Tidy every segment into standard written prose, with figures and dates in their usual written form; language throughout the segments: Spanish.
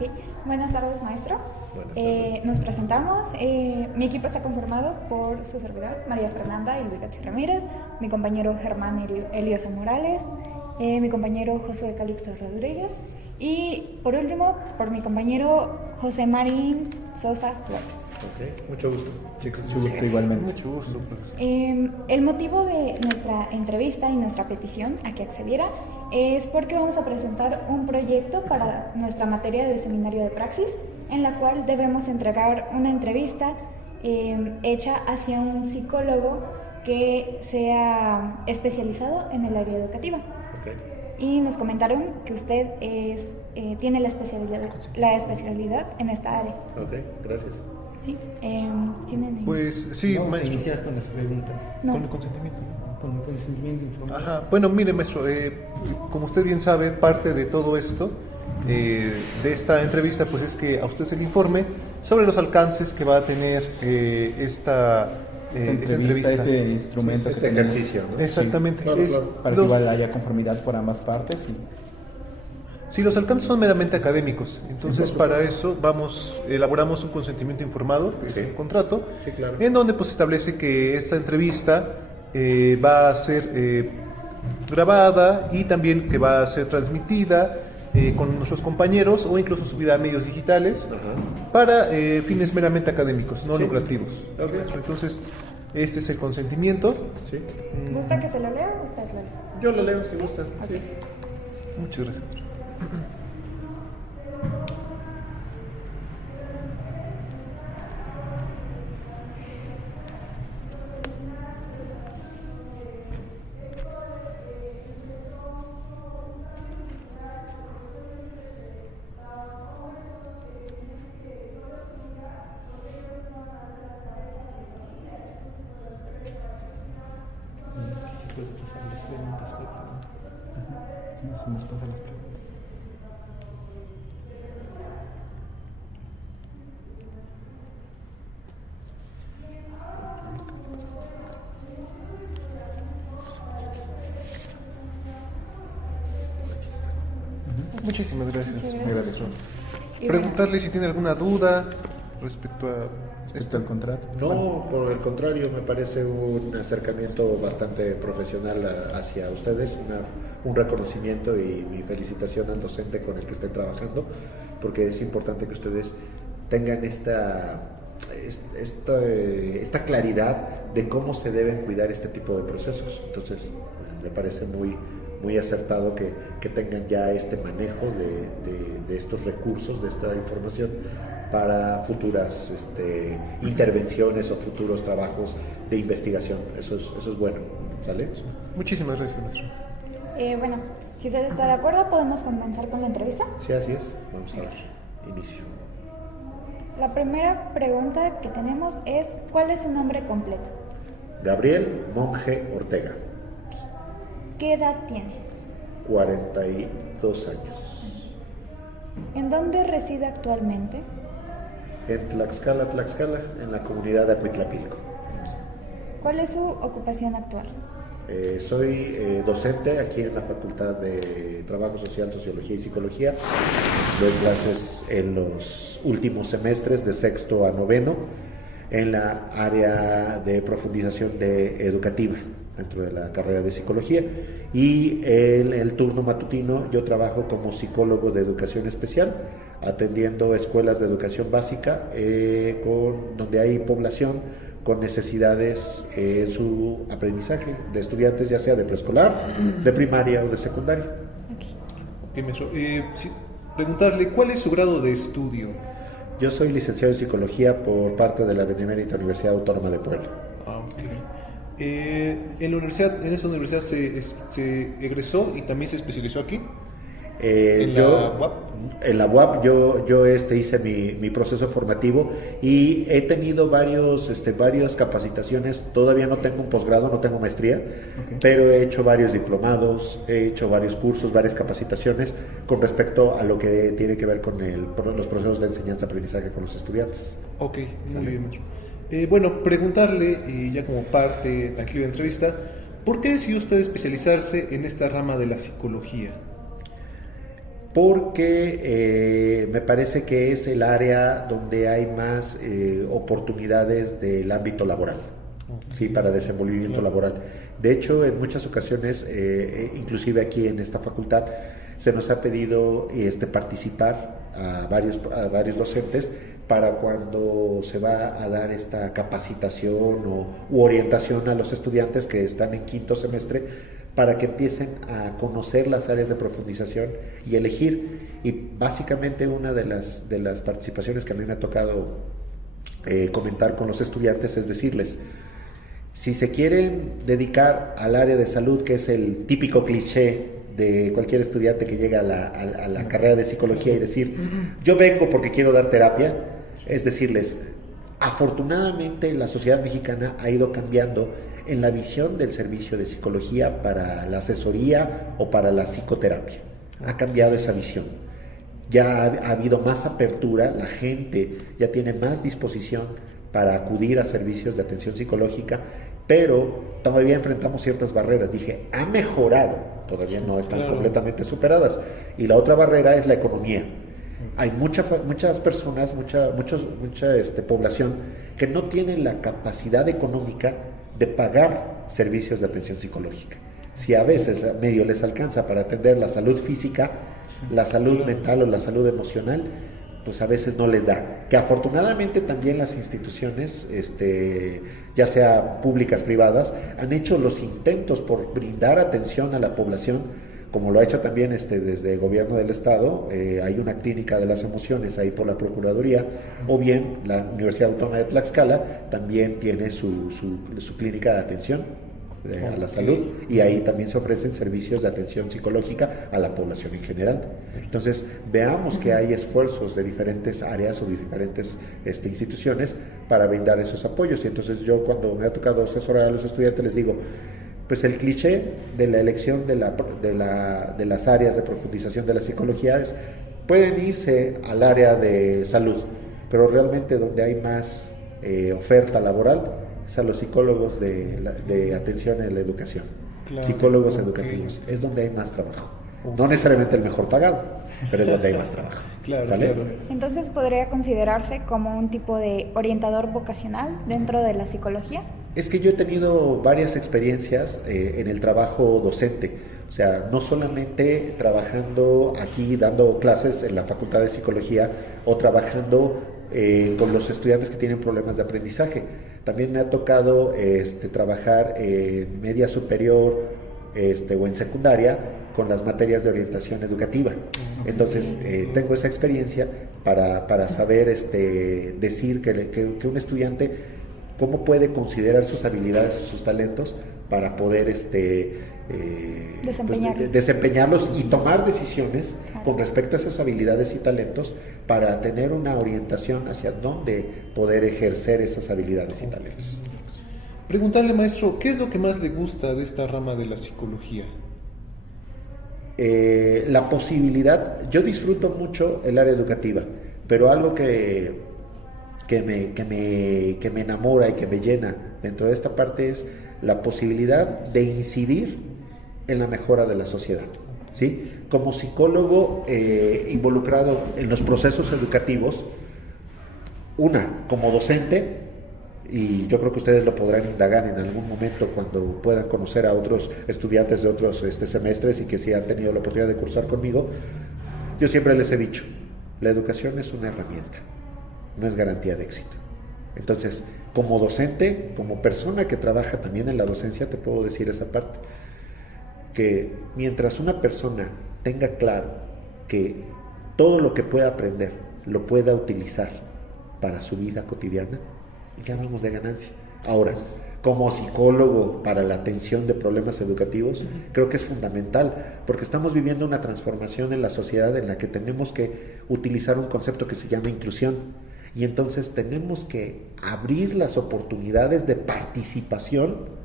Ok. Buenas tardes, maestro. Buenas tardes. Nos presentamos. Mi equipo está conformado por su servidor, María Fernanda Illuicati Ramírez, mi compañero Germán Eliosa Morales, mi compañero Josué Calixto Rodríguez y, por último, por mi compañero José Marín Sosa Flores. Ok, mucho gusto, chicos. Mucho gusto, igualmente. Mucho gusto, profesor. El motivo de nuestra entrevista y nuestra petición a que accediera es porque vamos a presentar un proyecto para nuestra materia de seminario de praxis, en la cual debemos entregar una entrevista hecha hacia un psicólogo que sea especializado en el área educativa. Okay. Y nos comentaron que usted tiene la especialidad en esta área. Ok, gracias. ¿Sí? ¿Tienen? Pues sí, Vamos maestro. a iniciar con las preguntas. No. Con el consentimiento. Con el consentimiento informado. Ajá. Bueno, mire, maestro, como usted bien sabe, parte de todo esto, de esta entrevista, pues es que a usted se le informe sobre los alcances que va a tener esta entrevista. Este instrumento. Este que tenemos. ejercicio, ¿no? Exactamente. Sí, claro, Es- claro. Para que igual haya conformidad por ambas partes. Sí, los alcances son meramente académicos, entonces para eso elaboramos un consentimiento informado, que es un contrato, Sí, claro. en donde pues establece que esta entrevista va a ser grabada y también que va a ser transmitida con nuestros compañeros o incluso subida a medios digitales Ajá. para fines meramente académicos, no Sí. lucrativos. Ok. Entonces, este es el consentimiento. Sí. ¿Gusta que se lo lea o usted lo lee? Yo lo leo si gustan. Ok. Sí. Muchas gracias. Si puedes pasar las preguntas, por favor. Si nos pasan las preguntas. Muchísimas gracias. Muchas Muy gracias. agradecido. Y Preguntarle si tiene alguna duda respecto a Respecto al contrato. No, por el contrario, me parece un acercamiento bastante profesional hacia ustedes, un reconocimiento y mi felicitación al docente con el que estén trabajando, porque es importante que ustedes tengan esta claridad de cómo se deben cuidar este tipo de procesos. Entonces, me parece muy acertado que tengan ya este manejo de estos recursos, de esta información para futuras intervenciones o futuros trabajos de investigación. Eso es bueno, ¿sale? Muchísimas gracias, maestro. bueno, si usted está de acuerdo, podemos comenzar con la entrevista. Sí, así es. Vamos a dar inicio. La primera pregunta que tenemos es, ¿cuál es su nombre completo? Gabriel Monge Ortega, ¿Qué edad tiene? 42 años. ¿En dónde reside actualmente? En Tlaxcala, en la comunidad de Acuitlapilco. ¿Cuál es su ocupación actual? Soy docente aquí en la Facultad de Trabajo Social, Sociología y Psicología. Doy clases en los últimos semestres de sexto a noveno en la área de profundización educativa dentro de la carrera de psicología, y en el turno matutino yo trabajo como psicólogo de educación especial, atendiendo escuelas de educación básica donde hay población con necesidades en su aprendizaje de estudiantes, ya sea de preescolar, de primaria o de secundaria. Ok. Ok, maestro. Preguntarle, ¿cuál es su grado de estudio? Yo soy licenciado en psicología por parte de la Benemérita Universidad Autónoma de Puebla. Ah, ok. En esa universidad se egresó y también se especializó aquí. ¿En la UAP? En la UAP yo hice mi proceso formativo y he tenido varias capacitaciones. Todavía no tengo un posgrado, no tengo maestría, pero he hecho varios diplomados, he hecho varios cursos, varias capacitaciones con respecto a lo que tiene que ver con los procesos de enseñanza-aprendizaje con los estudiantes. Ok, muy bien, maestro. Bueno, preguntarle, ya como parte tangible de la entrevista, ¿por qué decidió usted especializarse en esta rama de la psicología? porque me parece que es el área donde hay más oportunidades del ámbito laboral, ¿sí? Para desenvolvimiento laboral. De hecho, en muchas ocasiones, inclusive aquí en esta facultad, se nos ha pedido participar a varios docentes para cuando se va a dar esta capacitación u orientación a los estudiantes que están en quinto semestre, para que empiecen a conocer las áreas de profundización y elegir. Y básicamente una de las participaciones que a mí me ha tocado comentar con los estudiantes es decirles: si se quieren dedicar al área de salud, que es el típico cliché de cualquier estudiante que llega a la carrera de psicología y decir, yo vengo porque quiero dar terapia, es decirles, afortunadamente la sociedad mexicana ha ido cambiando en la visión del servicio de psicología para la asesoría o para la psicoterapia. Ha cambiado esa visión. Ya ha habido más apertura, la gente ya tiene más disposición para acudir a servicios de atención psicológica, pero todavía enfrentamos ciertas barreras. Dije, ha mejorado, todavía no están completamente superadas. Y la otra barrera es la economía. Hay muchas personas, mucha población que no tienen la capacidad económica de pagar servicios de atención psicológica. Si a veces medio les alcanza para atender la salud física, la salud mental o la salud emocional, pues a veces no les da. Que afortunadamente también las instituciones, ya sea públicas, privadas, han hecho los intentos por brindar atención a la población, como lo ha hecho también desde el gobierno del estado. Hay una clínica de las emociones ahí por la Procuraduría, o bien la Universidad Autónoma de Tlaxcala también tiene su clínica de atención a la salud, y ahí también se ofrecen servicios de atención psicológica a la población en general. Entonces, veamos que hay esfuerzos de diferentes áreas o diferentes instituciones para brindar esos apoyos. Y entonces yo, cuando me ha tocado asesorar a los estudiantes, les digo, pues el cliché de la elección de las áreas de profundización de la psicología es, pueden irse al área de salud, pero realmente donde hay más oferta laboral es a los psicólogos de atención en la educación, psicólogos educativos, es donde hay más trabajo. No necesariamente el mejor pagado, pero es donde hay más trabajo. ¿Sale? Entonces, ¿podría considerarse como un tipo de orientador vocacional dentro de la psicología? Es que yo he tenido varias experiencias en el trabajo docente. O sea, no solamente trabajando aquí dando clases en la Facultad de Psicología o trabajando con los estudiantes que tienen problemas de aprendizaje. También me ha tocado trabajar en media superior o en secundaria con las materias de orientación educativa. Entonces, tengo esa experiencia para saber decir que un estudiante cómo puede considerar sus habilidades y sus talentos para poder desempeñarlos y tomar decisiones con respecto a esas habilidades y talentos para tener una orientación hacia dónde poder ejercer esas habilidades y talentos. Preguntarle, maestro, ¿qué es lo que más le gusta de esta rama de la psicología? La posibilidad, yo disfruto mucho el área educativa, pero algo que me enamora y que me llena dentro de esta parte es la posibilidad de incidir en la mejora de la sociedad, ¿sí? Como psicólogo involucrado en los procesos educativos, como docente, y yo creo que ustedes lo podrán indagar en algún momento cuando puedan conocer a otros estudiantes de otros semestres y que sí han tenido la oportunidad de cursar conmigo, yo siempre les he dicho, la educación es una herramienta, no es garantía de éxito. Entonces, como docente, como persona que trabaja también en la docencia, te puedo decir esa parte, que mientras una persona tenga claro que todo lo que pueda aprender lo pueda utilizar para su vida cotidiana, ya vamos de ganancia. Ahora, como psicólogo para la atención de problemas educativos, creo que es fundamental, porque estamos viviendo una transformación en la sociedad en la que tenemos que utilizar un concepto que se llama inclusión, y entonces tenemos que abrir las oportunidades de participación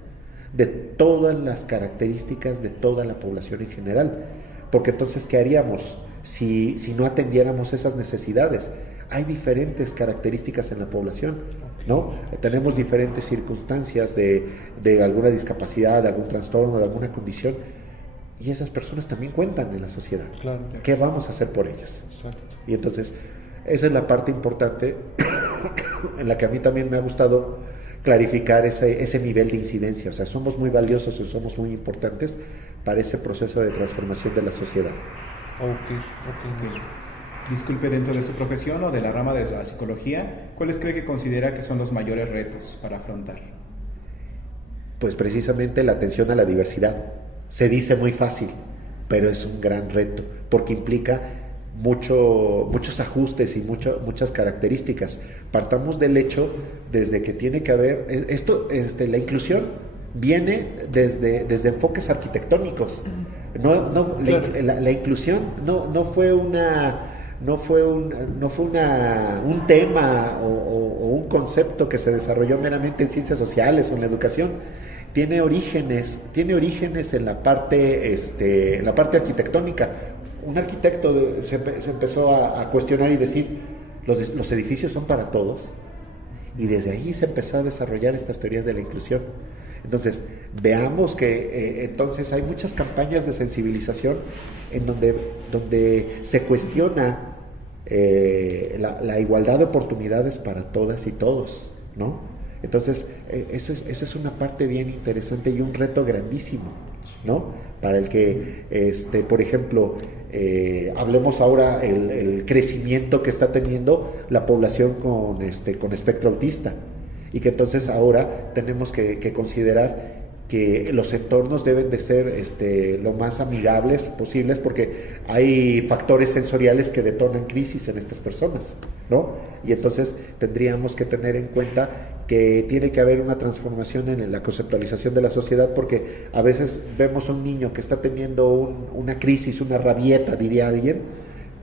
de todas las características de toda la población en general, porque entonces, ¿qué haríamos si no atendiéramos esas necesidades? Hay diferentes características en la población, ¿no? Tenemos diferentes circunstancias de alguna discapacidad, de algún trastorno, de alguna condición, y esas personas también cuentan en la sociedad. Claro. ¿Qué vamos a hacer por ellas? Exacto. Y entonces, esa es la parte importante en la que a mí también me ha gustado clarificar ese nivel de incidencia. O sea, somos muy valiosos y somos muy importantes para ese proceso de transformación de la sociedad. Ok. Disculpe, dentro de su profesión o de la rama de la psicología, ¿cuáles cree que considera que son los mayores retos para afrontar? Pues precisamente la atención a la diversidad. Se dice muy fácil, pero es un gran reto, porque implica muchos ajustes y muchas características. Partamos del hecho desde que tiene que haber, la inclusión viene desde enfoques arquitectónicos. La inclusión no fue un tema o un concepto que se desarrolló meramente en ciencias sociales o en la educación. Tiene orígenes en la parte arquitectónica. Un arquitecto se empezó a cuestionar y decir, los edificios son para todos, y desde ahí se empezó a desarrollar estas teorías de la inclusión. Entonces, veamos que entonces hay muchas campañas de sensibilización en donde se cuestiona la igualdad de oportunidades para todas y todos, ¿no? Entonces, esa es una parte bien interesante y un reto grandísimo, ¿no? Para el que, por ejemplo, hablemos ahora el crecimiento que está teniendo la población con espectro autista, y que entonces ahora tenemos que considerar que los entornos deben de ser lo más amigables posibles, porque hay factores sensoriales que detonan crisis en estas personas, ¿no? Y entonces tendríamos que tener en cuenta que tiene que haber una transformación en la conceptualización de la sociedad, porque a veces vemos a un niño que está teniendo una crisis, una rabieta, diría alguien,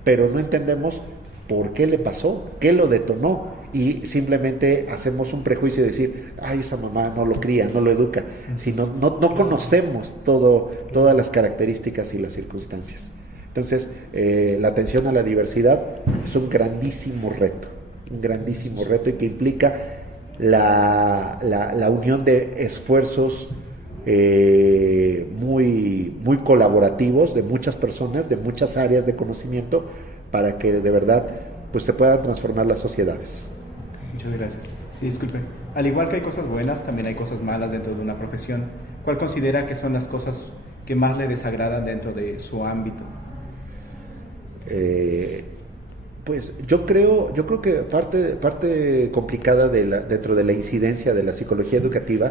pero no entendemos por qué le pasó, qué lo detonó, y simplemente hacemos un prejuicio de decir, ay, esa mamá no lo cría, no lo educa, sino no conocemos todas las características y las circunstancias. Entonces, la atención a la diversidad es un grandísimo reto y que implica la unión de esfuerzos muy colaborativos de muchas personas, de muchas áreas de conocimiento, para que de verdad pues se puedan transformar las sociedades. Muchas gracias. Sí, disculpe. Al igual que hay cosas buenas, también hay cosas malas dentro de una profesión. ¿Cuál considera que son las cosas que más le desagradan dentro de su ámbito? Pues yo creo que parte complicada dentro de la incidencia de la psicología educativa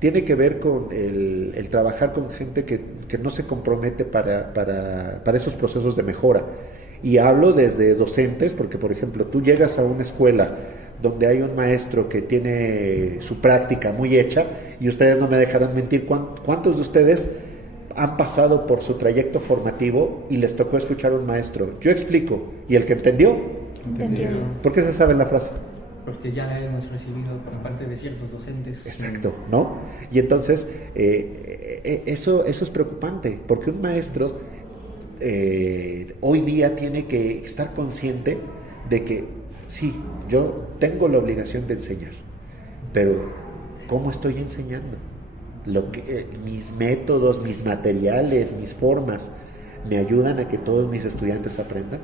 tiene que ver con el trabajar con gente que no se compromete para esos procesos de mejora. Y hablo desde docentes, porque por ejemplo tú llegas a una escuela donde hay un maestro que tiene su práctica muy hecha, y ustedes no me dejarán mentir, ¿cuántos de ustedes han pasado por su trayecto formativo y les tocó escuchar a un maestro? Yo explico, y el que entendió. ¿Por qué se sabe la frase? Porque ya hemos recibido por parte de ciertos docentes. Exacto, ¿no? Y entonces, eso es preocupante, porque un maestro hoy día tiene que estar consciente de que sí, yo tengo la obligación de enseñar, pero ¿cómo estoy enseñando? Mis métodos, mis materiales, mis formas, ¿me ayudan a que todos mis estudiantes aprendan?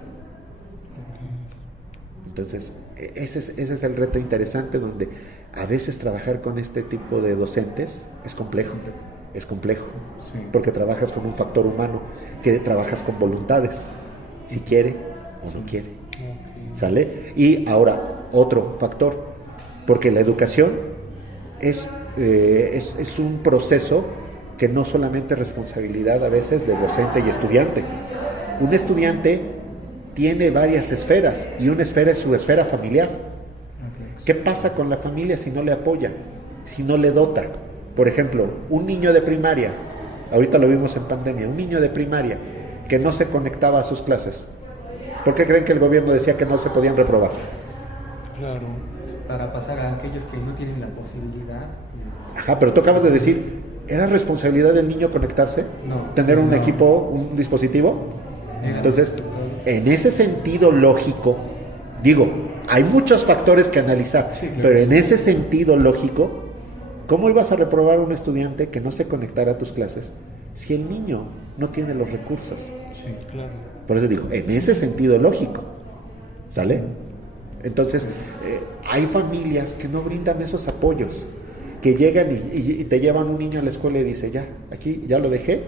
Entonces, ese es el reto interesante, donde a veces trabajar con este tipo de docentes es complejo, sí, porque trabajas con un factor humano, que trabajas con voluntades, si quiere o no quiere, ¿sale? Y ahora, otro factor, porque la educación es un proceso que no solamente es responsabilidad a veces de docente y estudiante. Un estudiante tiene varias esferas, y una esfera es su esfera familiar. ¿Qué pasa con la familia si no le apoya, si no le dota? Por ejemplo, un niño de primaria, ahorita lo vimos en pandemia, un niño de primaria que no se conectaba a sus clases. ¿Por qué creen que el gobierno decía que no se podían reprobar? Claro, para pasar a aquellos que no tienen la posibilidad. Ajá, pero tú acabas de decir, ¿era responsabilidad del niño conectarse? No. ¿Tener un equipo, un dispositivo? Entonces, en ese sentido lógico, digo, hay muchos factores que analizar, sí, claro, pero en ese sentido lógico, ¿cómo ibas a reprobar a un estudiante que no se conectara a tus clases si el niño no tiene los recursos? Sí, claro. Por eso digo, en ese sentido lógico, ¿sale? Entonces, hay familias que no brindan esos apoyos, que llegan y te llevan un niño a la escuela y dice, ya, aquí ya lo dejé,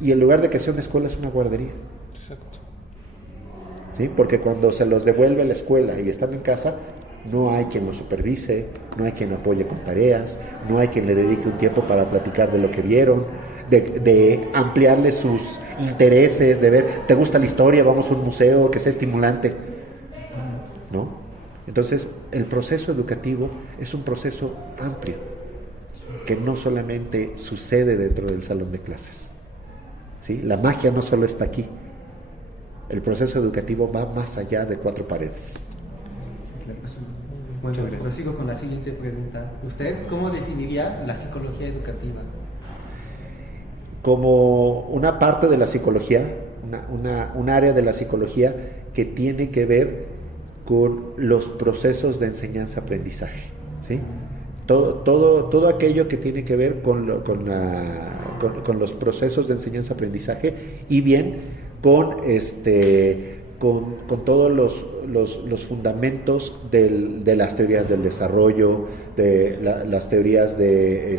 y en lugar de que sea una escuela es una guardería. Exacto. ¿Sí? Porque cuando se los devuelve a la escuela y están en casa, no hay quien los supervise, no hay quien apoye con tareas, no hay quien le dedique un tiempo para platicar de lo que vieron, de ampliarle sus intereses, de ver, ¿te gusta la historia? Vamos a un museo que sea estimulante, ¿no? Entonces, el proceso educativo es un proceso amplio, que no solamente sucede dentro del salón de clases, ¿sí? La magia no solo está aquí. El proceso educativo va más allá de cuatro paredes. Bueno, prosigo con la siguiente pregunta. ¿Usted cómo definiría la psicología educativa? Como una parte de la psicología, un área de la psicología que tiene que ver con los procesos de enseñanza-aprendizaje, ¿sí? Todo aquello que tiene que ver con los procesos de enseñanza-aprendizaje, y bien con todos los fundamentos de las teorías del desarrollo, de las teorías de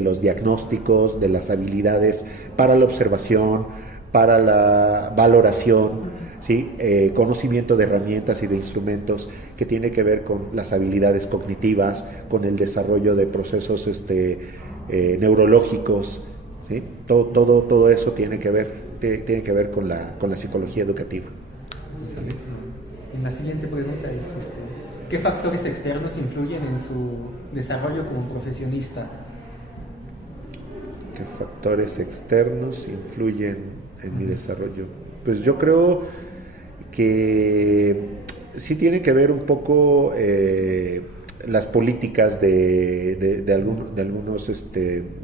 los diagnósticos, de las habilidades para la observación, para la valoración, ¿sí? Conocimiento de herramientas y de instrumentos que tiene que ver con las habilidades cognitivas, con el desarrollo de procesos neurológicos, ¿sí? Todo eso tiene que ver con la psicología educativa. La siguiente pregunta es, ¿qué factores externos influyen en su desarrollo como profesionista? ¿Qué factores externos influyen en mi desarrollo? Pues yo creo que sí tiene que ver un poco las políticas de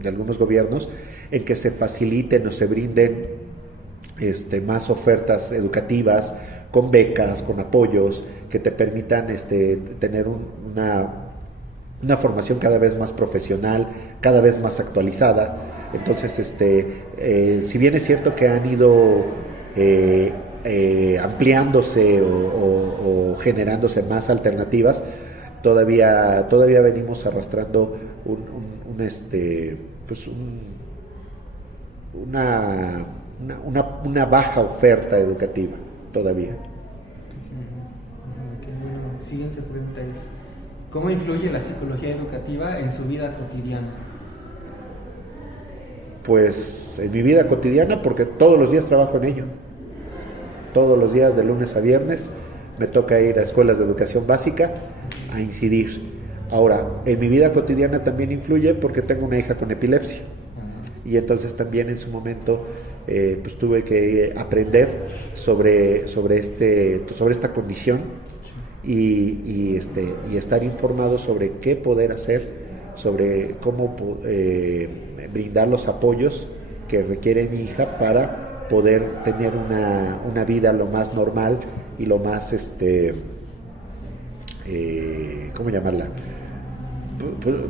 algunos gobiernos, en que se faciliten o se brinden más ofertas educativas, con becas, con apoyos, que te permitan tener una formación cada vez más profesional, cada vez más actualizada. Entonces, si bien es cierto que han ido ampliándose o generándose más alternativas, todavía venimos arrastrando una baja oferta educativa todavía. Bueno, siguiente pregunta es, ¿cómo influye la psicología educativa en su vida cotidiana? Pues en mi vida cotidiana, porque todos los días trabajo en ello. Todos los días, de lunes a viernes, me toca ir a escuelas de educación básica a incidir. Ahora, en mi vida cotidiana también influye porque tengo una hija con epilepsia. Y entonces también en su momento pues tuve que aprender sobre esta condición y estar informado sobre qué poder hacer, sobre cómo brindar los apoyos que requiere mi hija para poder tener una vida lo más normal y lo más ¿cómo llamarla?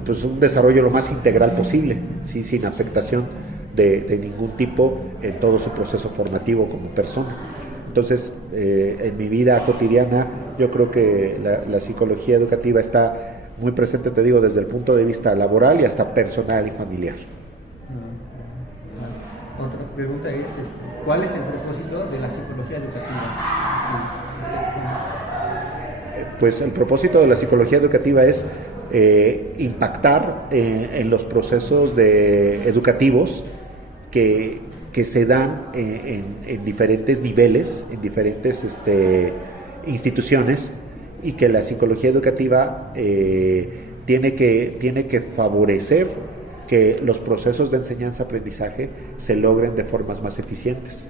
Pues un desarrollo lo más integral posible, ¿sí? Sin afectación de ningún tipo en todo su proceso formativo como persona. Entonces, en mi vida cotidiana, yo creo que la psicología educativa está muy presente, te digo, desde el punto de vista laboral y hasta personal y familiar. Otra pregunta es, ¿cuál es el propósito de la psicología educativa? Pues el propósito de la psicología educativa es impactar en los procesos educativos que se dan en diferentes niveles, en diferentes instituciones, y que la psicología educativa tiene que favorecer que los procesos de enseñanza-aprendizaje se logren de formas más eficientes,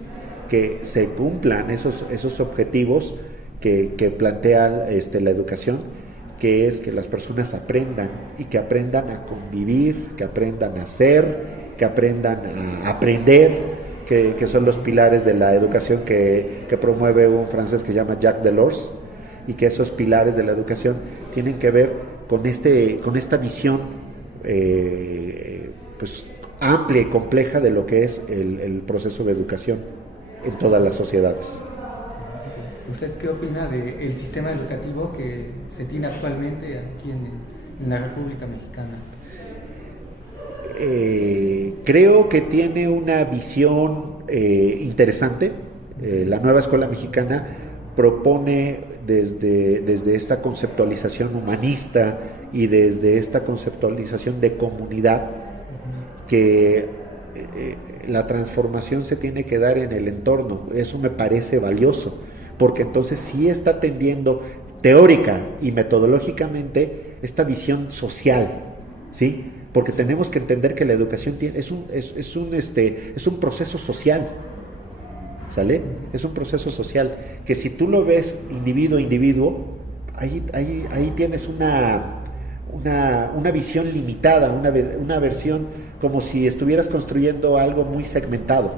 que se cumplan esos objetivos que plantea la educación, que es que las personas aprendan, y que aprendan a convivir, que aprendan a ser, que aprendan a aprender, que son los pilares de la educación que promueve un francés que se llama Jacques Delors, y que esos pilares de la educación tienen que ver con esta visión pues amplia y compleja de lo que es el proceso de educación en todas las sociedades. ¿Usted qué opina del sistema educativo que se tiene actualmente aquí en la República Mexicana? Creo que tiene una visión interesante. La nueva escuela mexicana propone desde esta conceptualización humanista y desde esta conceptualización de comunidad que la transformación se tiene que dar en el entorno. Eso me parece valioso, porque entonces sí está atendiendo teórica y metodológicamente esta visión social, ¿sí? Porque tenemos que entender que la educación es un proceso social, ¿sale? Es un proceso social, que si tú lo ves individuo a individuo, ahí tienes una visión limitada, una versión como si estuvieras construyendo algo muy segmentado.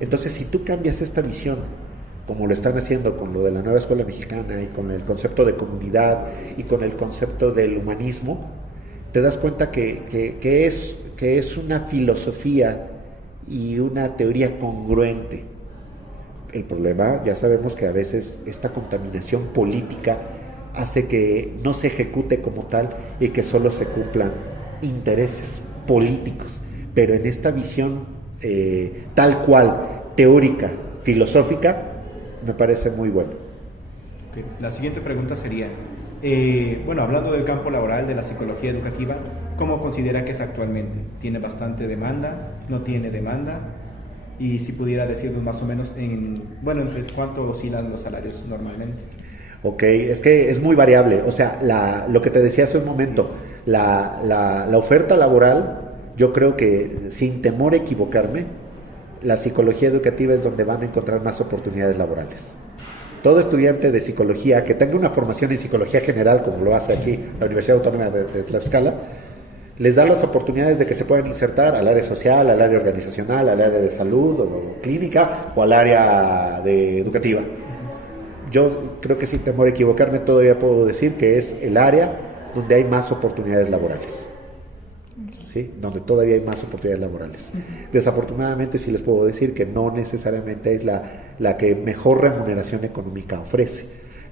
Entonces, si tú cambias esta visión, como lo están haciendo con lo de la nueva escuela mexicana y con el concepto de comunidad y con el concepto del humanismo, te das cuenta que es una filosofía y una teoría congruente. El problema, ya sabemos que a veces esta contaminación política hace que no se ejecute como tal y que solo se cumplan intereses políticos, pero en esta visión tal cual, teórica, filosófica, me parece muy bueno. Okay. La siguiente pregunta sería, hablando del campo laboral de la psicología educativa, ¿cómo considera que es actualmente? ¿Tiene bastante demanda? ¿No tiene demanda? Y si pudiera decirnos más o menos entre cuánto oscilan los salarios normalmente. Ok, es que es muy variable. O sea, lo que te decía hace un momento, la oferta laboral, yo creo que sin temor a equivocarme, la psicología educativa es donde van a encontrar más oportunidades laborales. Todo estudiante de psicología que tenga una formación en psicología general, como lo hace aquí la Universidad Autónoma de Tlaxcala, les da las oportunidades de que se puedan insertar al área social, al área organizacional, al área de salud o clínica o al área educativa. Yo creo que sin temor a equivocarme todavía puedo decir que es el área donde hay más oportunidades laborales. ¿Sí? Donde todavía hay más oportunidades laborales. Desafortunadamente sí les puedo decir que no necesariamente es la que mejor remuneración económica ofrece.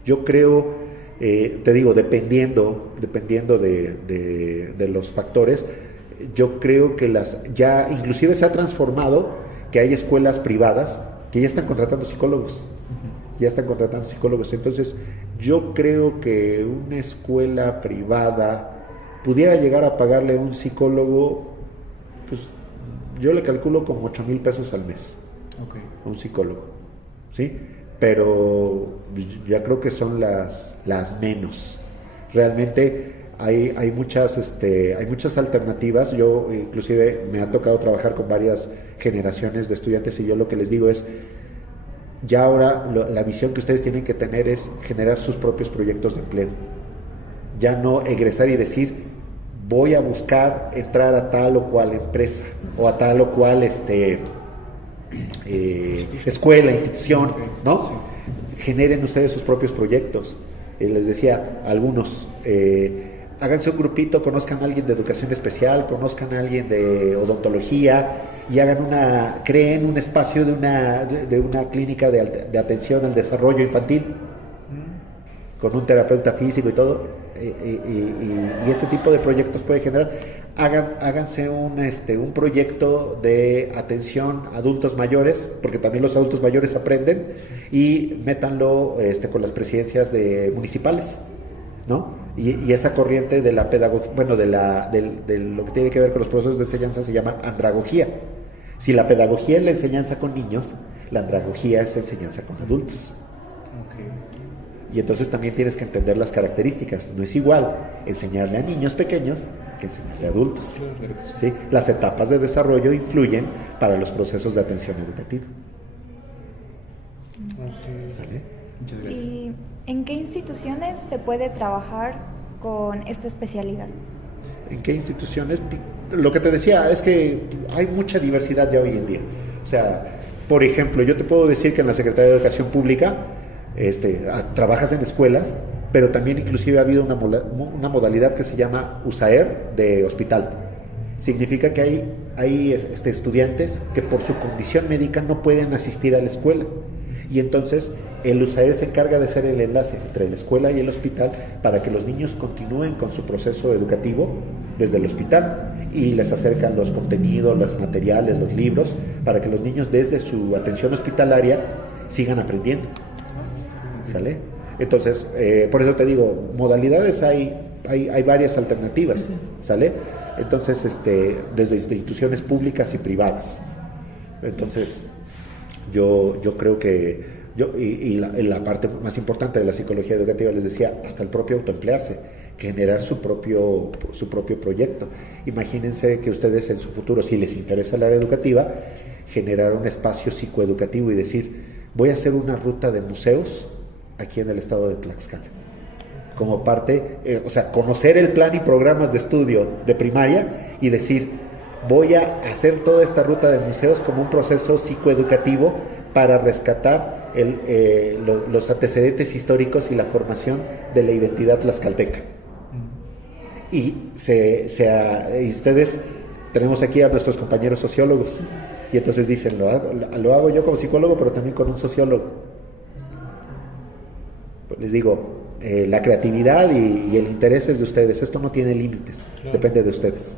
Yo creo, te digo, dependiendo de los factores, yo creo que ya inclusive se ha transformado que hay escuelas privadas que ya están contratando psicólogos. Entonces yo creo que una escuela privada pudiera llegar a pagarle a un psicólogo, pues yo le calculo como 8,000 pesos al mes. Okay. A un psicólogo, ¿sí? Pero ya creo que son las menos. Realmente hay muchas alternativas. Yo inclusive me ha tocado trabajar con varias generaciones de estudiantes y yo lo que les digo es, ya ahora la visión que ustedes tienen que tener es generar sus propios proyectos de empleo. Ya no egresar y decir, voy a buscar entrar a tal o cual empresa o a tal o cual escuela, institución, ¿no? Sí. Generen ustedes sus propios proyectos. Les decía a algunos, háganse un grupito, conozcan a alguien de educación especial, conozcan a alguien de odontología y creen un espacio de una clínica de atención al desarrollo infantil con un terapeuta físico y todo. Y este tipo de proyectos puede generar. Háganse un proyecto de atención a adultos mayores, porque también los adultos mayores aprenden, y métanlo con las presidencias municipales, ¿no? Y esa corriente de la pedagogía, de lo que tiene que ver con los procesos de enseñanza se llama andragogía. Si la pedagogía es la enseñanza con niños, la andragogía es la enseñanza con adultos. Okay. Y entonces también tienes que entender las características. No es igual enseñarle a niños pequeños que enseñarle a adultos. ¿Sí? Las etapas de desarrollo influyen para los procesos de atención educativa. ¿Sale? Muchas gracias. ¿Y en qué instituciones se puede trabajar con esta especialidad? ¿En qué instituciones? Lo que te decía es que hay mucha diversidad ya hoy en día. O sea, por ejemplo, yo te puedo decir que en la Secretaría de Educación Pública trabajas en escuelas, pero también inclusive ha habido una modalidad que se llama USAER de hospital. Significa que hay estudiantes que por su condición médica no pueden asistir a la escuela. Y entonces el USAER se encarga de ser el enlace entre la escuela y el hospital para que los niños continúen con su proceso educativo desde el hospital, y les acercan los contenidos, los materiales, los libros, para que los niños desde su atención hospitalaria sigan aprendiendo. ¿Sale? Entonces, por eso te digo, modalidades hay varias alternativas, ¿sale? Entonces, desde instituciones públicas y privadas. Entonces, yo creo que la parte más importante de la psicología educativa, les decía, hasta el propio autoemplearse, generar su propio proyecto. Imagínense que ustedes en su futuro, si les interesa el área educativa, generar un espacio psicoeducativo y decir, voy a hacer una ruta de museos aquí en el estado de Tlaxcala. Como parte, conocer el plan y programas de estudio de primaria y decir, voy a hacer toda esta ruta de museos como un proceso psicoeducativo para rescatar los antecedentes históricos y la formación de la identidad tlaxcalteca. Y ustedes, tenemos aquí a nuestros compañeros sociólogos, y entonces dicen, lo hago yo como psicólogo, pero también con un sociólogo. Pues les digo, la creatividad y el interés es de ustedes, esto no tiene límites, claro. Depende de ustedes,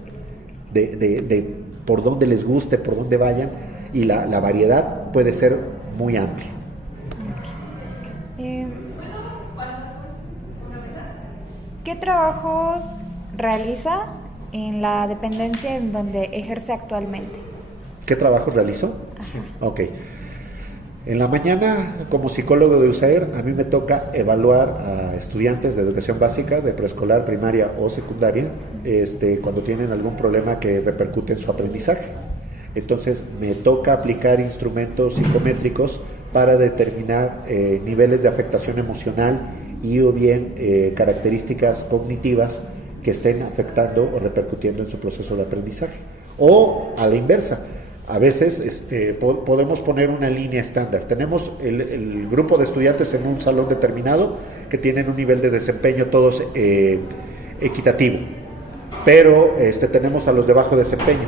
de por dónde les guste, por dónde vayan, y la variedad puede ser muy amplia. ¿Qué trabajos realiza en la dependencia en donde ejerce actualmente? ¿Qué trabajos realizo? Ajá. Ok. En la mañana, como psicólogo de USAER, a mí me toca evaluar a estudiantes de educación básica, de preescolar, primaria o secundaria, cuando tienen algún problema que repercute en su aprendizaje. Entonces, me toca aplicar instrumentos psicométricos para determinar niveles de afectación emocional y o bien características cognitivas que estén afectando o repercutiendo en su proceso de aprendizaje. O a la inversa, a veces podemos poner una línea estándar. Tenemos el grupo de estudiantes en un salón determinado que tienen un nivel de desempeño todos equitativo, pero tenemos a los de bajo desempeño,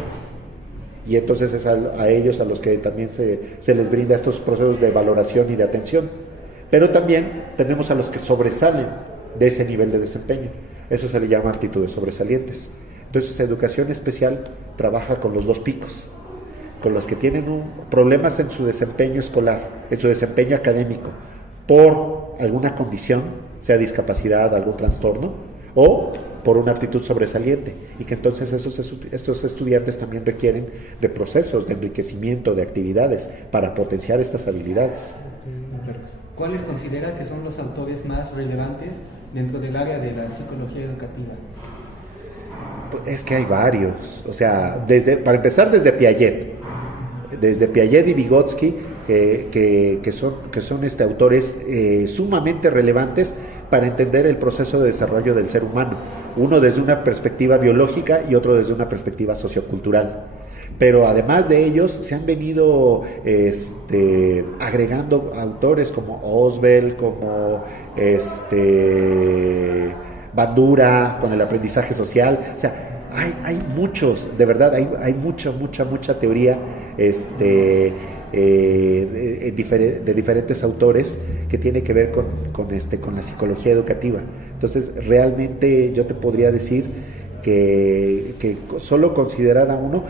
y entonces es a ellos a los que también se les brinda estos procesos de valoración y de atención. Pero también tenemos a los que sobresalen de ese nivel de desempeño. Eso se le llama actitudes sobresalientes. Entonces, educación especial trabaja con los dos picos, con los que tienen problemas en su desempeño escolar, en su desempeño académico, por alguna condición, sea discapacidad, algún trastorno, o por una aptitud sobresaliente, y que entonces estos estudiantes también requieren de procesos de enriquecimiento, de actividades para potenciar estas habilidades. ¿Cuáles considera que son los autores más relevantes dentro del área de la psicología educativa? Es que hay varios, para empezar desde Piaget y Vygotsky, que son autores sumamente relevantes para entender el proceso de desarrollo del ser humano, uno desde una perspectiva biológica y otro desde una perspectiva sociocultural. Pero además de ellos se han venido agregando autores como Oswald, como Bandura con el aprendizaje social. Hay muchos, de verdad, hay mucha teoría de diferentes autores que tiene que ver con la psicología educativa. Entonces, realmente yo te podría decir que solo considerar a uno.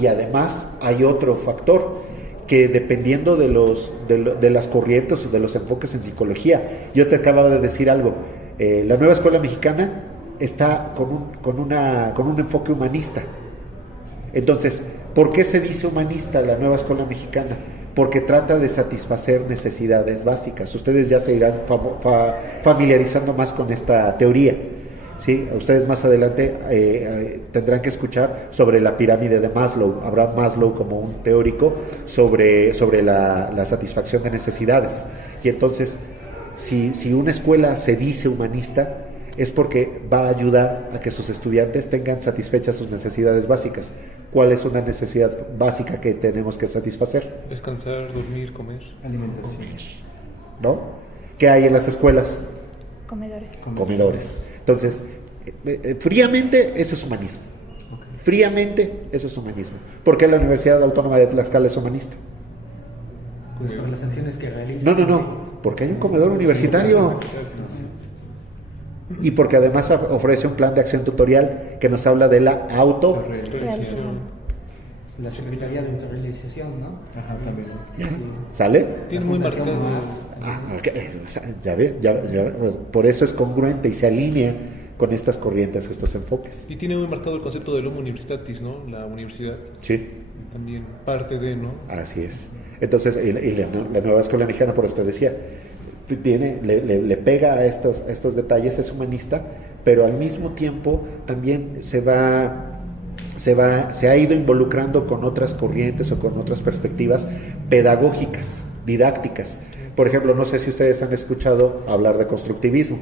Y además hay otro factor, que dependiendo de las corrientes o de los enfoques en psicología, yo te acababa de decir algo, la nueva escuela mexicana está con un enfoque humanista. Entonces, ¿por qué se dice humanista la nueva escuela mexicana? Porque trata de satisfacer necesidades básicas. Ustedes ya se irán familiarizando más con esta teoría. ¿Sí? Ustedes más adelante tendrán que escuchar sobre la pirámide de Maslow, Abraham Maslow como un teórico sobre la satisfacción de necesidades. Y entonces, si una escuela se dice humanista, es porque va a ayudar a que sus estudiantes tengan satisfechas sus necesidades básicas. ¿Cuál es una necesidad básica que tenemos que satisfacer? Descansar, dormir, comer. Alimentación. ¿No? ¿Qué hay en las escuelas? Comedores. Comedores. Entonces, fríamente, eso es humanismo. Fríamente, eso es humanismo. ¿Por qué la Universidad Autónoma de Tlaxcala es humanista? Pues por las sanciones que realiza. No, porque hay un comedor universitario. Y porque además ofrece un plan de acción tutorial que nos habla de la La Secretaría de Autorrealización, ¿no? Ajá, también. Sí. ¿Sale? Tiene muy marcado. Ya ve, por eso es congruente y se alinea con estas corrientes, estos enfoques. Y tiene muy marcado el concepto del homo universitatis, ¿no? La universidad. Sí. También parte de, ¿no? Así es. Entonces, la nueva escuela mexicana, por eso te decía, le pega a estos detalles, es humanista, pero al mismo tiempo también se ha ido involucrando con otras corrientes o con otras perspectivas pedagógicas, didácticas. Por ejemplo, no sé si ustedes han escuchado hablar de constructivismo.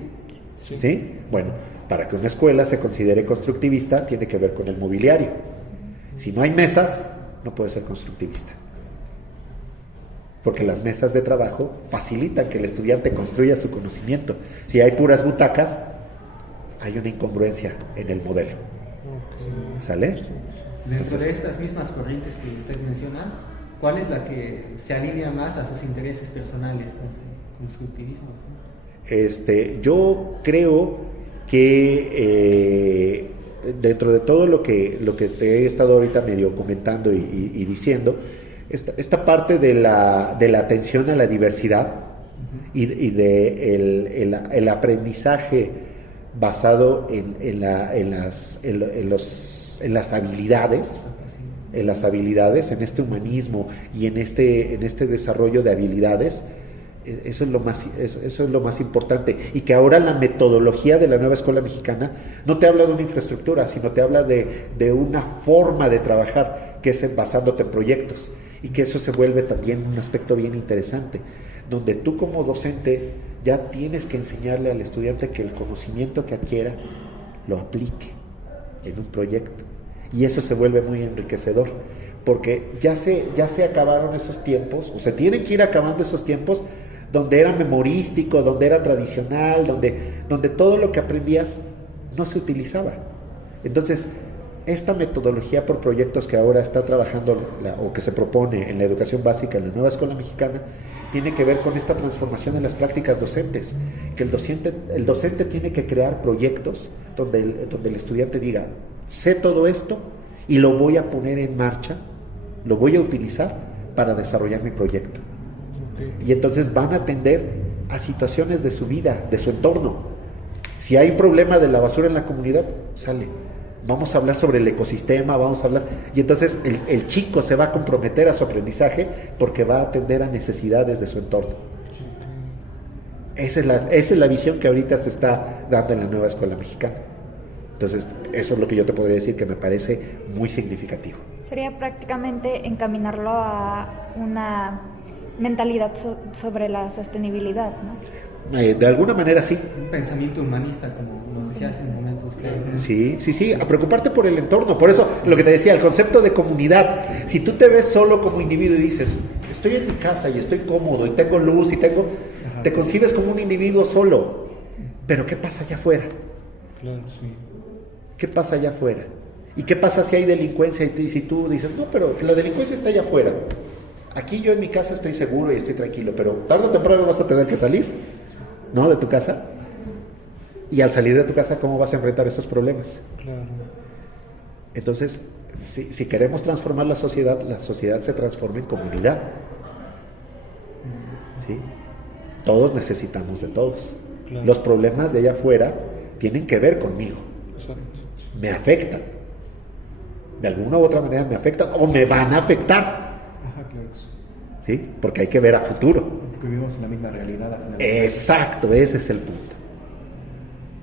¿Sí? Bueno, para que una escuela se considere constructivista, tiene que ver con el mobiliario. Si no hay mesas, no puede ser constructivista. Porque las mesas de trabajo facilitan que el estudiante construya su conocimiento. Si hay puras butacas, hay una incongruencia en el modelo. ¿Sale? Dentro de estas mismas corrientes que usted menciona, ¿cuál es la que se alinea más a sus intereses personales? No sé, constructivismo. ¿Sí? Yo creo que dentro de todo lo que te he estado ahorita medio comentando y diciendo, esta parte de la atención a la diversidad y de el aprendizaje basado en las habilidades, en este humanismo y en este desarrollo de habilidades. Eso es lo más importante, y que ahora la metodología de la nueva escuela mexicana no te habla de una infraestructura, sino te habla de una forma de trabajar que es basándote en proyectos, y que eso se vuelve también un aspecto bien interesante, donde tú como docente ya tienes que enseñarle al estudiante que el conocimiento que adquiera lo aplique en un proyecto, y eso se vuelve muy enriquecedor, porque ya se acabaron esos tiempos, o se tienen que ir acabando esos tiempos donde era memorístico, donde era tradicional, donde todo lo que aprendías no se utilizaba. Entonces, esta metodología por proyectos que ahora está trabajando o que se propone en la educación básica en la nueva escuela mexicana, tiene que ver con esta transformación en las prácticas docentes, que el docente tiene que crear proyectos donde el estudiante diga, sé todo esto y lo voy a poner en marcha, lo voy a utilizar para desarrollar mi proyecto. Y entonces van a atender a situaciones de su vida, de su entorno. Si hay un problema de la basura en la comunidad, sale. Vamos a hablar sobre el ecosistema, vamos a hablar. Y entonces el chico se va a comprometer a su aprendizaje porque va a atender a necesidades de su entorno. Esa es la visión que ahorita se está dando en la nueva escuela mexicana. Entonces, eso es lo que yo te podría decir que me parece muy significativo. Sería prácticamente encaminarlo a una mentalidad sobre la sostenibilidad, ¿no? De alguna manera sí. Un pensamiento humanista, como nos decía hace un momento usted. Sí, a preocuparte por el entorno. Por eso, lo que te decía, el concepto de comunidad. Si tú te ves solo como individuo y dices, estoy en mi casa y estoy cómodo y tengo luz y te concibes como un individuo solo. Pero ¿qué pasa allá afuera? Claro, sí. ¿Qué pasa allá afuera? ¿Y qué pasa si hay delincuencia y si tú dices, no, pero la delincuencia está allá afuera? Aquí yo en mi casa estoy seguro y estoy tranquilo, pero tarde o temprano vas a tener que salir, ¿no? De tu casa. Y al salir de tu casa, ¿cómo vas a enfrentar esos problemas? Claro. Entonces, si queremos transformar la sociedad se transforma en comunidad. ¿Sí? Todos necesitamos de todos. Claro. Los problemas de allá afuera tienen que ver conmigo. Exacto. Me afectan. De alguna u otra manera me afectan o me van a afectar. Ajá, claro. ¿Sí? Porque hay que ver a futuro. Porque vivimos en la misma realidad. Exacto, ese es el punto.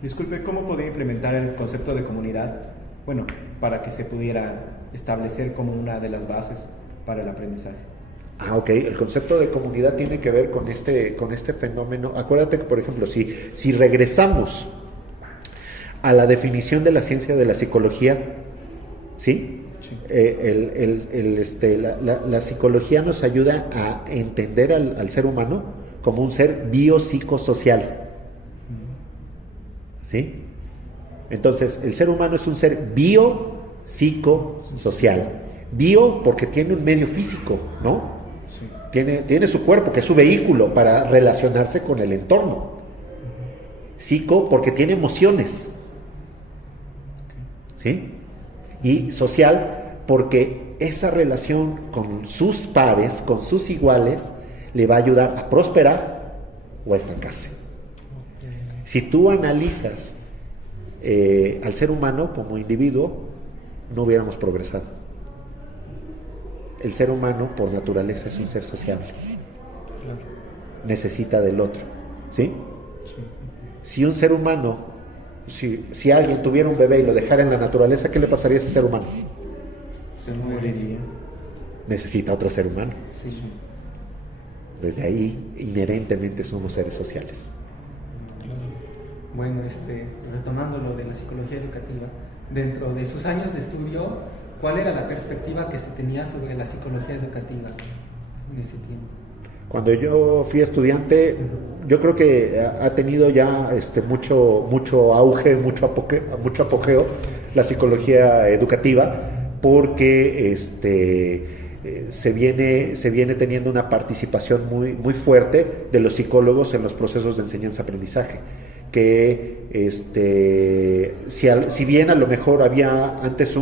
Disculpe, ¿cómo podría implementar el concepto de comunidad? Bueno, para que se pudiera establecer como una de las bases para el aprendizaje. Ok, el concepto de comunidad tiene que ver con este fenómeno. Acuérdate que, por ejemplo, si regresamos a la definición de la ciencia de la psicología, ¿sí? Sí. La psicología nos ayuda a entender al ser humano como un ser biopsicosocial. ¿Sí? Entonces, el ser humano es un ser psicosocial. Bio porque tiene un medio físico, ¿no? Sí. Tiene su cuerpo, que es su vehículo para relacionarse con el entorno. Psico porque tiene emociones, ¿sí? Y social porque esa relación con sus pares, con sus iguales, le va a ayudar a prosperar o a estancarse. Si tú analizas al ser humano como individuo, no hubiéramos progresado. El ser humano por naturaleza es un ser sociable. Claro. Necesita del otro, ¿sí? Sí. Si un ser humano, si alguien tuviera un bebé y lo dejara en la naturaleza, ¿qué le pasaría a ese ser humano? Se moriría. Necesita otro ser humano. Sí. Desde ahí, inherentemente somos seres sociales. Bueno, retomando lo de la psicología educativa, dentro de sus años de estudio, ¿cuál era la perspectiva que se tenía sobre la psicología educativa en ese tiempo? Cuando yo fui estudiante, yo creo que ha tenido ya mucho auge, mucho apogeo la psicología educativa, porque se viene teniendo una participación muy fuerte de los psicólogos en los procesos de enseñanza-aprendizaje, que si bien a lo mejor había antes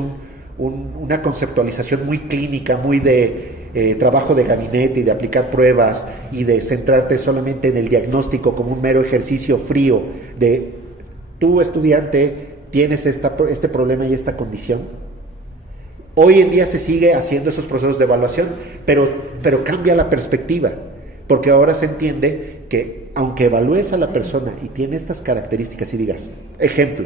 una conceptualización muy clínica, muy de trabajo de gabinete y de aplicar pruebas y de centrarte solamente en el diagnóstico como un mero ejercicio frío de tú, estudiante, tienes este problema y esta condición. Hoy en día se sigue haciendo esos procesos de evaluación, pero cambia la perspectiva, porque ahora se entiende que aunque evalúes a la persona y tiene estas características y digas, ejemplo,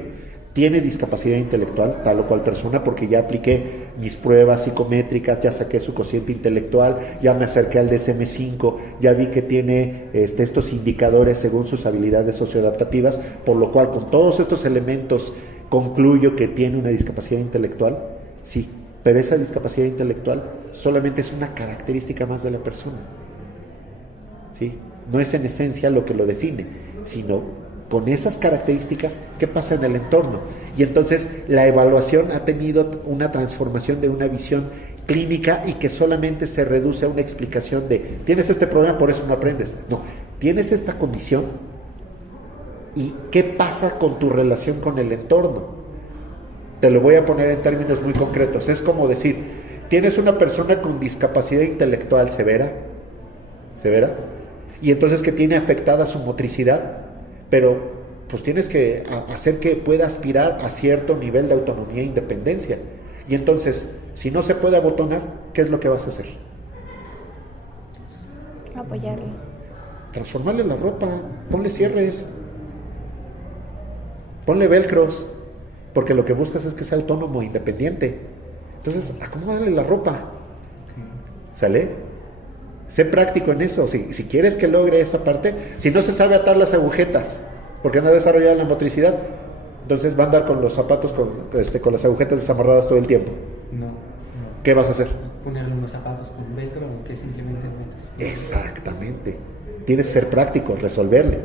tiene discapacidad intelectual, tal o cual persona, porque ya apliqué mis pruebas psicométricas, ya saqué su cociente intelectual, ya me acerqué al DSM-5, ya vi que tiene estos indicadores según sus habilidades socioadaptativas, por lo cual con todos estos elementos concluyo que tiene una discapacidad intelectual. Sí, pero esa discapacidad intelectual solamente es una característica más de la persona, ¿sí? No es en esencia lo que lo define, sino con esas características, ¿qué pasa en el entorno? Y entonces la evaluación ha tenido una transformación de una visión clínica y que solamente se reduce a una explicación de tienes este problema, por eso no aprendes. No, tienes esta condición y ¿qué pasa con tu relación con el entorno? Te lo voy a poner en términos muy concretos. Es como decir, tienes una persona con discapacidad intelectual severa, y entonces que tiene afectada su motricidad, pero pues tienes que hacer que pueda aspirar a cierto nivel de autonomía e independencia. Y entonces, si no se puede abotonar, ¿qué es lo que vas a hacer? Apoyarlo. Transformarle la ropa, ponle cierres, ponle velcros, porque lo que buscas es que sea autónomo e independiente. Entonces, acomódale la ropa. ¿Sale? Sé práctico en eso. Si quieres que logre esa parte, si no se sabe atar las agujetas, porque no ha desarrollado la motricidad, entonces va a andar con los zapatos con las agujetas desamarradas todo el tiempo. No. ¿Qué vas a hacer? Ponerle unos zapatos con velcro o que simplemente metes. Exactamente. Tienes que ser práctico, resolverle.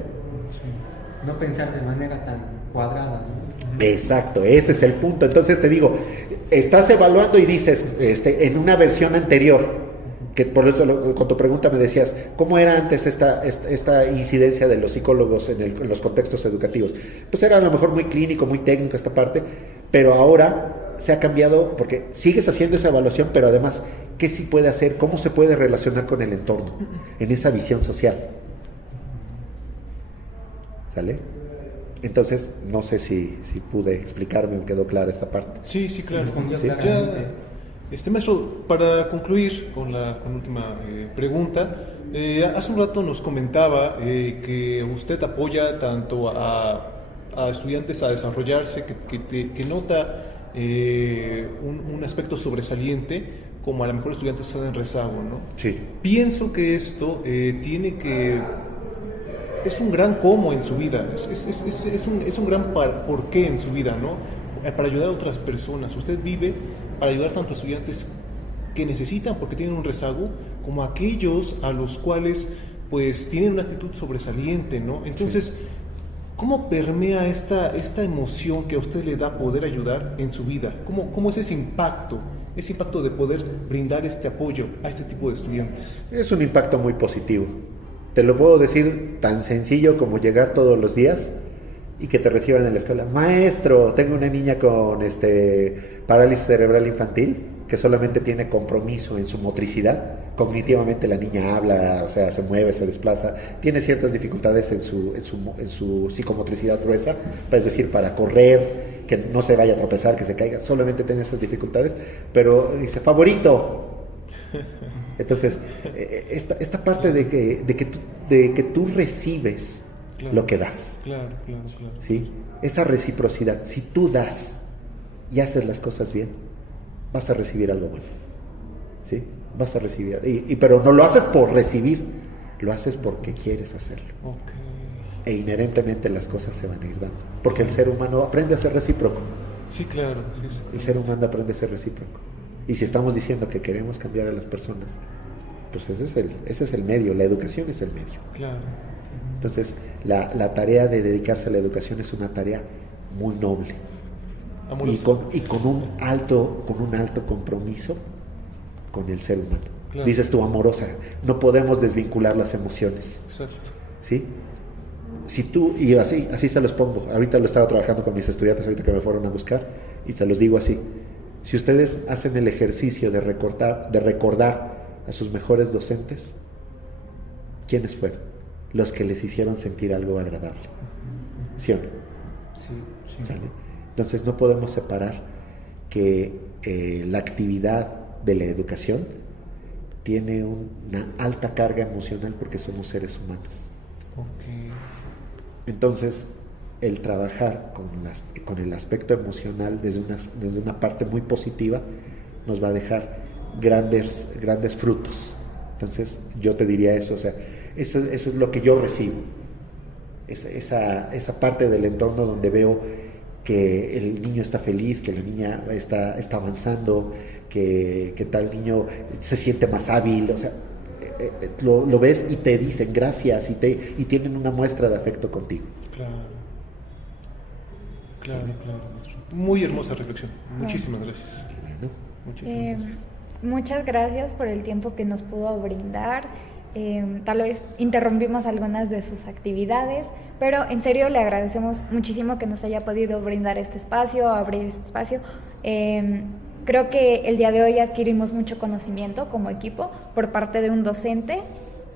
No pensar de manera tan cuadrada, ¿no? Exacto, ese es el punto. Entonces te digo, estás evaluando y dices, en una versión anterior, que por eso con tu pregunta me decías, ¿cómo era antes esta incidencia de los psicólogos en los contextos educativos? Pues era a lo mejor muy clínico, muy técnico esta parte, pero ahora se ha cambiado porque sigues haciendo esa evaluación, pero además, ¿qué sí puede hacer? ¿Cómo se puede relacionar con el entorno en esa visión social? ¿Sale? Entonces, no sé si pude explicarme o quedó clara esta parte. Sí, claro. Respondió Sí. claramente. Maestro, para concluir con la última pregunta, hace un rato nos comentaba que usted apoya tanto a estudiantes a desarrollarse, que nota un aspecto sobresaliente, como a lo mejor estudiantes están en rezago, ¿no? Sí. Pienso que esto es un gran cómo en su vida, es un gran por qué en su vida, ¿no? Para ayudar a otras personas. Usted vive para ayudar tanto a estudiantes que necesitan porque tienen un rezago, como a aquellos a los cuales pues tienen una actitud sobresaliente, ¿no? Entonces, ¿Cómo permea esta emoción que a usted le da poder ayudar en su vida? ¿Cómo es ese impacto de poder brindar este apoyo a este tipo de estudiantes? Es un impacto muy positivo. Te lo puedo decir tan sencillo como llegar todos los días y que te reciban en la escuela. Maestro, tengo una niña con parálisis cerebral infantil que solamente tiene compromiso en su motricidad. Cognitivamente la niña habla, o sea, se mueve, se desplaza, tiene ciertas dificultades en su psicomotricidad gruesa, es decir, para correr, que no se vaya a tropezar, que se caiga, solamente tiene esas dificultades, pero dice, favorito. Entonces, esta parte de que tú recibes lo que das. Claro. ¿Sí? Esa reciprocidad, si tú das y haces las cosas bien, vas a recibir algo bueno. ¿Sí? Vas a recibir, pero no lo haces por recibir, lo haces porque quieres hacerlo. Okay. E inherentemente las cosas se van a ir dando, porque el ser humano aprende a ser recíproco. Sí, claro. Sí. El ser humano aprende a ser recíproco. Y si estamos diciendo que queremos cambiar a las personas, pues ese es el medio, la educación es el medio. Claro. Entonces, la tarea de dedicarse a la educación es una tarea muy noble. Y con un alto compromiso con el ser humano. Claro. Dices tú, amorosa, no podemos desvincular las emociones. Exacto. ¿Sí? Si tú, y así se los pongo, ahorita lo estaba trabajando con mis estudiantes, ahorita que me fueron a buscar, y se los digo así: si ustedes hacen el ejercicio de recordar a sus mejores docentes, ¿quiénes fueron? Los que les hicieron sentir algo agradable. ¿Sí o no? Sí. ¿Sale? Entonces no podemos separar que la actividad de la educación tiene una alta carga emocional porque somos seres humanos. Okay. Entonces, el trabajar con el aspecto emocional desde una parte muy positiva nos va a dejar grandes frutos. Entonces, yo te diría eso, o sea, eso es lo que yo recibo. Esa parte del entorno donde veo que el niño está feliz, que la niña está avanzando, que tal niño se siente más hábil, o sea, lo ves y te dicen gracias y tienen una muestra de afecto contigo. Claro. Muy hermosa reflexión. Muchísimas gracias. Muchas gracias por el tiempo que nos pudo brindar. Tal vez interrumpimos algunas de sus actividades, pero en serio le agradecemos muchísimo que nos haya podido brindar este espacio, abrir este espacio. Creo que el día de hoy adquirimos mucho conocimiento como equipo por parte de un docente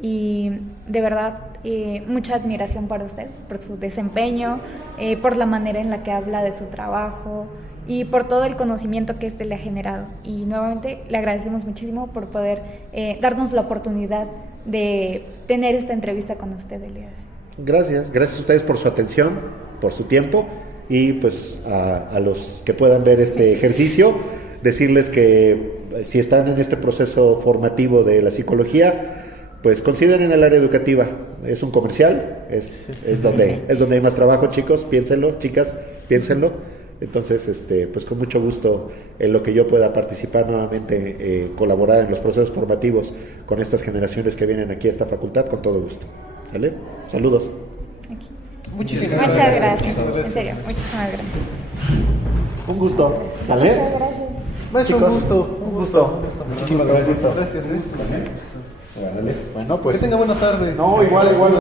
y de verdad mucha admiración para usted, por su desempeño, por la manera en la que habla de su trabajo y por todo el conocimiento que le ha generado. Y nuevamente le agradecemos muchísimo por poder darnos la oportunidad de tener esta entrevista con usted el día de hoy. Gracias a ustedes por su atención, por su tiempo y pues a los que puedan ver este ejercicio, decirles que si están en este proceso formativo de la psicología, pues consideren el área educativa. Es un comercial, es donde hay más trabajo, chicos, piénsenlo, chicas, piénsenlo. Entonces, pues con mucho gusto en lo que yo pueda participar nuevamente, colaborar en los procesos formativos con estas generaciones que vienen aquí a esta facultad, con todo gusto. ¿Sale? Saludos. Aquí. Muchas gracias. En serio, muchísimas gracias. Un gusto. ¿Sale? Muchas gracias. Maestro, Chicos, un gusto. Muchísimas gracias. Gracias. Bueno, pues Que tenga buena tarde. no, igual.